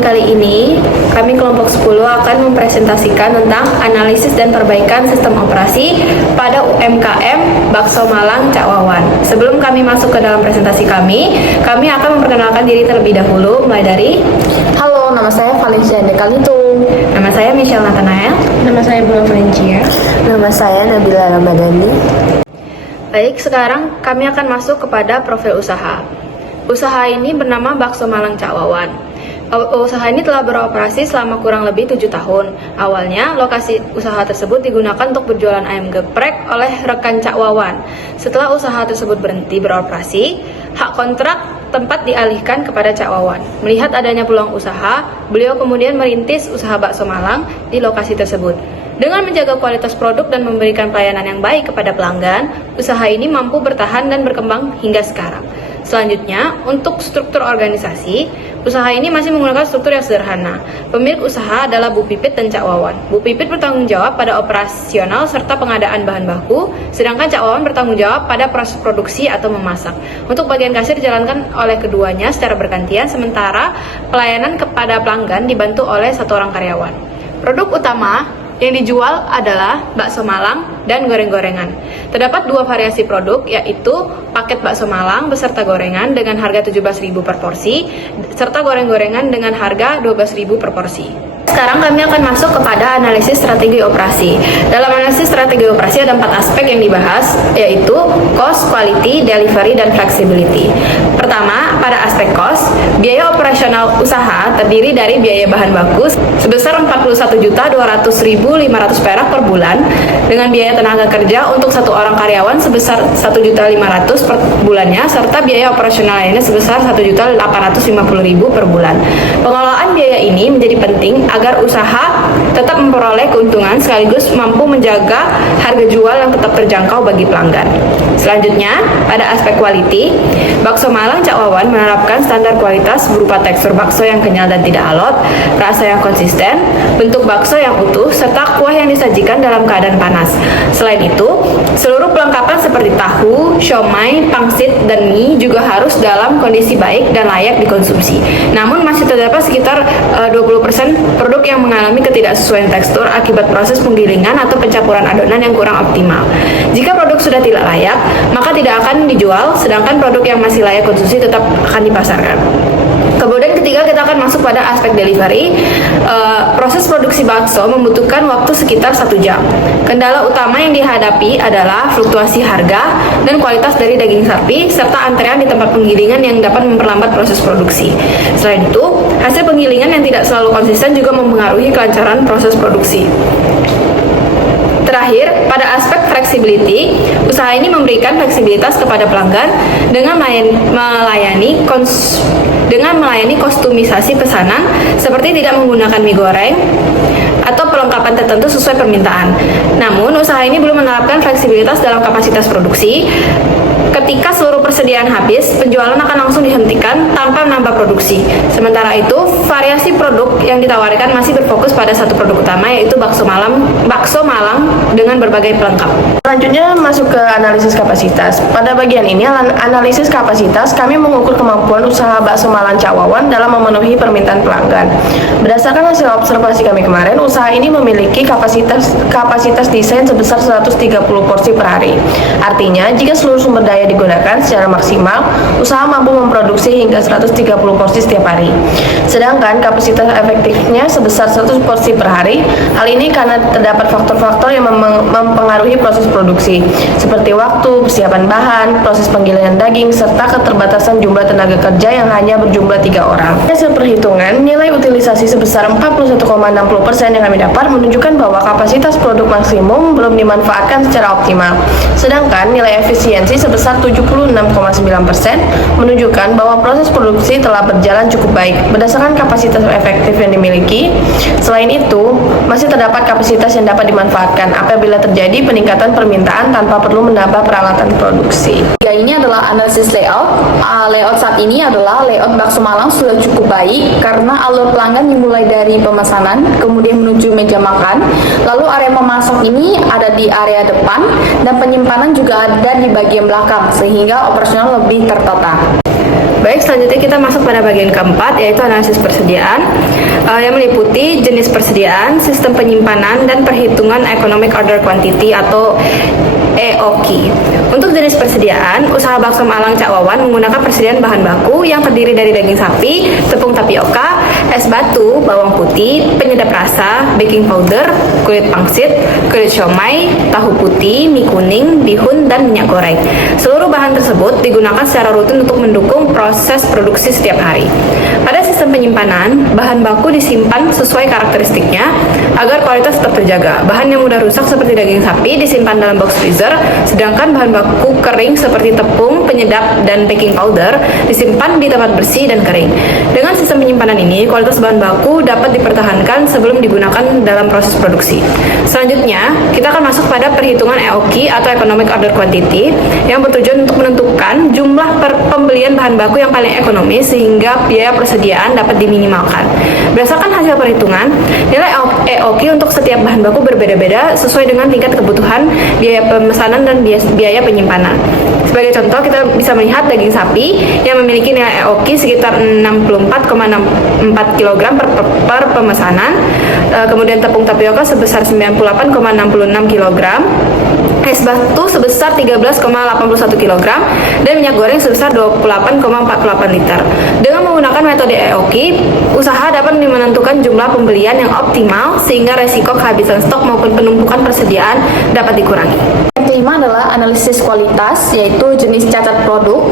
pertemuan kali ini, kami kelompok 10 akan mempresentasikan tentang analisis dan perbaikan sistem operasi pada UMKM Bakso Malang Cak Wawan. Sebelum kami masuk ke dalam presentasi kami akan memperkenalkan diri terlebih dahulu, mulai dari Halo, nama saya Valencia Dekalitung. nama saya Michelle Nathanael. Nama saya Bunga Valencia. Nama saya Nabila Ramadhani. Baik, sekarang kami akan masuk kepada profil usaha. Usaha ini bernama Bakso Malang Cak Wawan. Usaha ini telah beroperasi selama kurang lebih 7 tahun. Awalnya, lokasi usaha tersebut digunakan untuk berjualan ayam geprek oleh rekan Cak Wawan. Setelah usaha tersebut berhenti beroperasi, hak kontrak tempat dialihkan kepada Cak Wawan. Melihat adanya peluang usaha, beliau kemudian merintis usaha bakso Malang di lokasi tersebut. Dengan menjaga kualitas produk dan memberikan pelayanan yang baik kepada pelanggan, usaha ini mampu bertahan dan berkembang hingga sekarang. Selanjutnya, untuk struktur organisasi, usaha ini masih menggunakan struktur yang sederhana. Pemilik usaha adalah Bu Pipit dan Cak Wawan. Bu Pipit bertanggung jawab pada operasional serta pengadaan bahan baku, sedangkan Cak Wawan bertanggung jawab pada proses produksi atau memasak. Untuk bagian kasir dijalankan oleh keduanya secara bergantian, sementara pelayanan kepada pelanggan dibantu oleh satu orang karyawan. Produk utama yang dijual adalah bakso Malang dan goreng-gorengan. Terdapat 2 variasi produk, yaitu paket bakso Malang beserta gorengan dengan harga 17.000 per porsi, serta goreng-gorengan dengan harga 12.000 per porsi. Sekarang kami akan masuk kepada analisis strategi operasi. Dalam analisis strategi operasi ada 4 aspek yang dibahas, yaitu cost, quality, delivery, dan flexibility. Pertama, pada aspek cost, biaya operasional usaha terdiri dari biaya bahan baku sebesar 41.200.500 perak per bulan, dengan biaya tenaga kerja untuk satu orang karyawan sebesar 1.500.000 per bulannya, serta biaya operasional lainnya sebesar 1.850.000 per bulan. Pengelolaan biaya ini menjadi penting agar usaha tetap memperoleh keuntungan sekaligus mampu menjaga harga jual yang tetap terjangkau bagi pelanggan. Selanjutnya, pada aspek quality, Bakso Malang Cak Wawan menerapkan standar kualitas berupa tekstur bakso yang kenyal dan tidak alot, rasa yang konsisten, bentuk bakso yang utuh, serta kuah yang disajikan dalam keadaan panas. Selain itu, seluruh perlengkapan seperti tahu, siomay, pangsit, dan mie juga harus dalam kondisi baik dan layak dikonsumsi. Namun masih terdapat sekitar 20% produk yang mengalami ketidaksesuaian tekstur akibat proses penggilingan atau pencampuran adonan yang kurang optimal. Jika produk sudah tidak layak, maka tidak akan dijual, sedangkan produk yang masih layak konsumsi tetap akan dipasarkan. Kemudian ketiga, kita akan masuk pada aspek delivery. Proses produksi bakso membutuhkan waktu sekitar 1 jam. Kendala utama yang dihadapi adalah fluktuasi harga dan kualitas dari daging sapi, serta antrean di tempat penggilingan yang dapat memperlambat proses produksi. Selain itu, hasil penggilingan yang tidak selalu konsisten juga mempengaruhi kelancaran proses produksi. Terakhir, pada aspek flexibility, usaha ini memberikan fleksibilitas kepada pelanggan dengan melayani kostumisasi pesanan seperti tidak menggunakan mie goreng atau perlengkapan tertentu sesuai permintaan. Namun, usaha ini belum menerapkan fleksibilitas dalam kapasitas produksi. Ketika seluruh persediaan habis, penjualan akan langsung dihentikan tanpa menambah produksi. Sementara itu, variasi produk yang ditawarkan masih berfokus pada satu produk utama, yaitu bakso Malang dengan berbagai pelengkap. Selanjutnya masuk ke analisis kapasitas. Pada bagian ini, analisis kapasitas, kami mengukur kemampuan usaha Bakso Malang Cak Wawan dalam memenuhi permintaan pelanggan. Berdasarkan hasil observasi kami kemarin, usaha ini memiliki kapasitas desain sebesar 130 porsi per hari. Artinya, jika seluruh sumber daya digunakan secara maksimal, usaha mampu memproduksi hingga 130 porsi setiap hari. Sedangkan kapasitas efektifnya sebesar 100 porsi per hari. Hal ini karena terdapat faktor-faktor yang mempengaruhi proses produksi, seperti waktu, persiapan bahan, proses penggilingan daging, serta keterbatasan jumlah tenaga kerja yang hanya berjumlah 3 orang. Hasil perhitungan, nilai utilisasi sebesar 41,60% yang kami dapat menunjukkan bahwa kapasitas produk maksimum belum dimanfaatkan secara optimal. Sedangkan nilai efisiensi sebesar 76,9% menunjukkan bahwa proses produksi telah berjalan cukup baik berdasarkan kapasitas efektif yang dimiliki. Selain itu, masih terdapat kapasitas yang dapat dimanfaatkan apabila terjadi peningkatan permintaan tanpa perlu menambah peralatan produksi. Ini adalah analisis layout. Layout saat ini adalah layout Bakso Malang sudah cukup baik karena alur pelanggan dimulai dari pemesanan, kemudian menuju meja makan, lalu area memasak ini ada di area depan dan penyimpanan juga ada di bagian belakang sehingga operasional lebih tertata. Baik, selanjutnya kita masuk pada bagian keempat, yaitu analisis persediaan, yang meliputi jenis persediaan, sistem penyimpanan, dan perhitungan Economic Order Quantity atau EOQ. Untuk jenis persediaan, usaha bakso Malang Cak Wawan menggunakan persediaan bahan baku yang terdiri dari daging sapi, tepung tapioka, es batu, bawang putih, penyedap rasa, baking powder, kulit pangsit, kulit siomay, tahu putih, mie kuning, bihun, dan minyak goreng. Seluruh bahan tersebut digunakan secara rutin untuk mendukung proses produksi setiap hari. Pada sistem penyimpanan, bahan baku disimpan sesuai karakteristiknya agar kualitas tetap terjaga. Bahan yang mudah rusak seperti daging sapi disimpan dalam box freezer, sedangkan bahan baku kering seperti tepung, penyedap, dan baking powder disimpan di tempat bersih dan kering. Dengan sistem penyimpanan ini, kualitas bahan baku dapat dipertahankan sebelum digunakan dalam proses produksi. Selanjutnya, kita akan masuk pada perhitungan EOQ atau Economic Order Quantity yang bertujuan untuk menentukan jumlah pembelian bahan baku yang paling ekonomis sehingga biaya persediaan dapat diminimalkan. Berdasarkan hasil perhitungan, nilai EOQ untuk setiap bahan baku berbeda-beda sesuai dengan tingkat kebutuhan, biaya pemesanan, dan biaya penyimpanan. Sebagai contoh, kita bisa melihat daging sapi yang memiliki nilai EOQ sekitar 64,64 kg per pemesanan, kemudian tepung tapioka sebesar 98,66 kg, es batu sebesar 13,81 kg, dan minyak goreng sebesar 28,48 liter. Dengan menggunakan metode EOQ, usaha dapat menentukan jumlah pembelian yang optimal sehingga resiko kehabisan stok maupun penumpukan persediaan dapat dikurangi. Yang kelima adalah analisis kualitas, yaitu jenis cacat produk.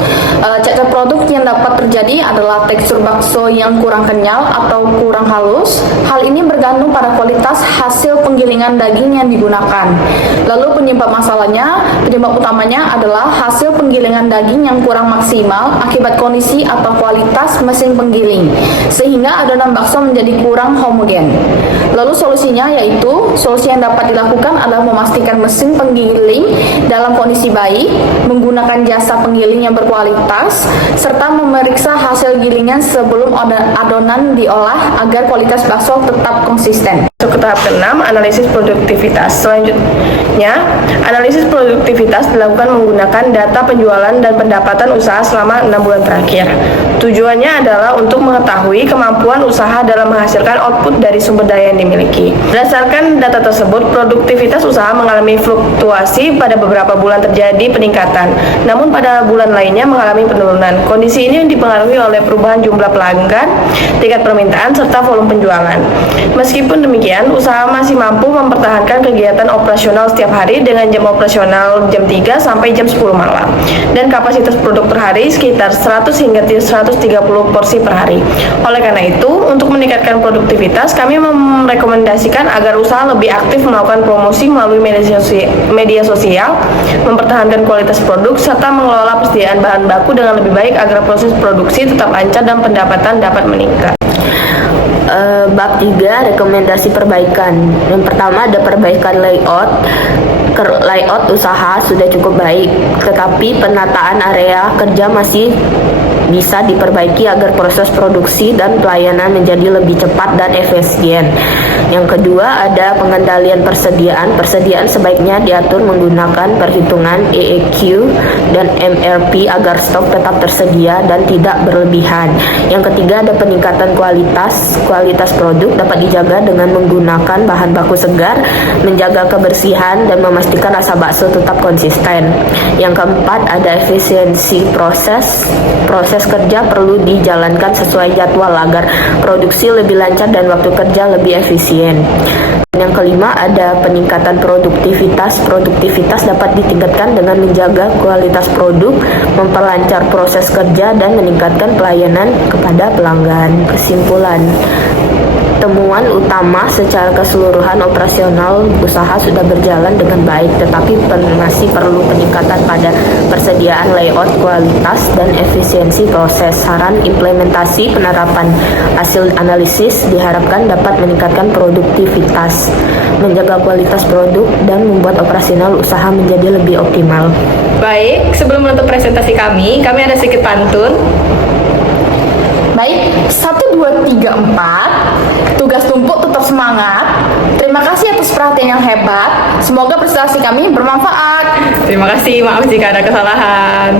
Cacat produk yang dapat terjadi adalah tekstur bakso yang kurang kenyal atau kurang halus. Hal ini bergantung pada kualitas hasil penggilingan daging yang digunakan. Lalu penyebab utamanya adalah hasil penggilingan daging yang kurang maksimal akibat kondisi atau kualitas mesin penggiling, sehingga adonan bakso menjadi kurang homogen. Lalu solusi yang dapat dilakukan adalah memastikan mesin penggiling dalam kondisi baik, menggunakan jasa penggiling yang berkualitas, serta memeriksa hasil gilingan sebelum adonan diolah agar kualitas bakso tetap konsisten. Masuk ke tahap ke-6, analisis produktivitas. Selanjutnya, analisis produktivitas dilakukan menggunakan data penjualan dan pendapatan usaha selama 6 bulan terakhir. Tujuannya adalah untuk mengetahui kemampuan usaha dalam menghasilkan output dari sumber daya yang dimiliki. Berdasarkan data tersebut, produktivitas usaha mengalami fluktuasi, pada beberapa bulan terjadi peningkatan, namun pada bulan lainnya mengalami penurunan. Kondisi ini dipengaruhi oleh perubahan jumlah pelanggan, tingkat permintaan, serta volume penjualan. Meskipun demikian, usaha masih mampu mempertahankan kegiatan operasional setiap hari dengan jam operasional jam 3 sampai jam 10 malam dan kapasitas produk per hari sekitar 100 hingga 130 porsi per hari. Oleh karena itu, untuk meningkatkan produktivitas, kami merekomendasikan agar usaha lebih aktif melakukan promosi melalui media sosial, mempertahankan kualitas produk, serta mengelola persediaan bahan baku dengan lebih baik agar proses produksi tetap lancar dan pendapatan dapat meningkat. Bab 3, rekomendasi perbaikan. Yang pertama ada perbaikan layout. Layout usaha sudah cukup baik, tetapi penataan area kerja masih bisa diperbaiki agar proses produksi dan pelayanan menjadi lebih cepat dan efisien. Yang kedua ada pengendalian persediaan. Persediaan sebaiknya diatur menggunakan perhitungan EOQ dan MRP agar stok tetap tersedia dan tidak berlebihan. Yang ketiga ada peningkatan kualitas. Kualitas produk dapat dijaga dengan menggunakan bahan baku segar, menjaga kebersihan, dan memastikan rasa bakso tetap konsisten. Yang keempat ada efisiensi proses. Proses kerja perlu dijalankan sesuai jadwal agar produksi lebih lancar dan waktu kerja lebih efisien. Yang kelima ada peningkatan produktivitas. Produktivitas dapat ditingkatkan dengan menjaga kualitas produk, memperlancar proses kerja, dan meningkatkan pelayanan kepada pelanggan. Kesimpulan, temuan utama secara keseluruhan operasional usaha sudah berjalan dengan baik, tetapi masih perlu peningkatan pada persediaan, layout, kualitas, dan efisiensi proses. Saran implementasi penerapan hasil analisis diharapkan dapat meningkatkan produktivitas, menjaga kualitas produk, dan membuat operasional usaha menjadi lebih optimal. Baik, sebelum menutup presentasi kami ada sedikit pantun. Baik, 1, 2, 3, 4. Tugas tumpuk tetap semangat. Terima kasih atas perhatian yang hebat. Semoga prestasi kami bermanfaat. Terima kasih, maaf jika ada kesalahan.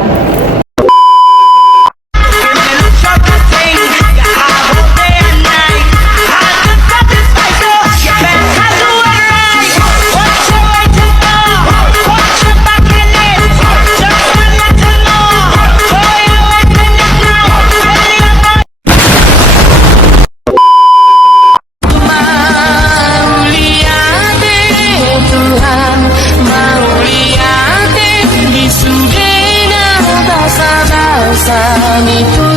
Kami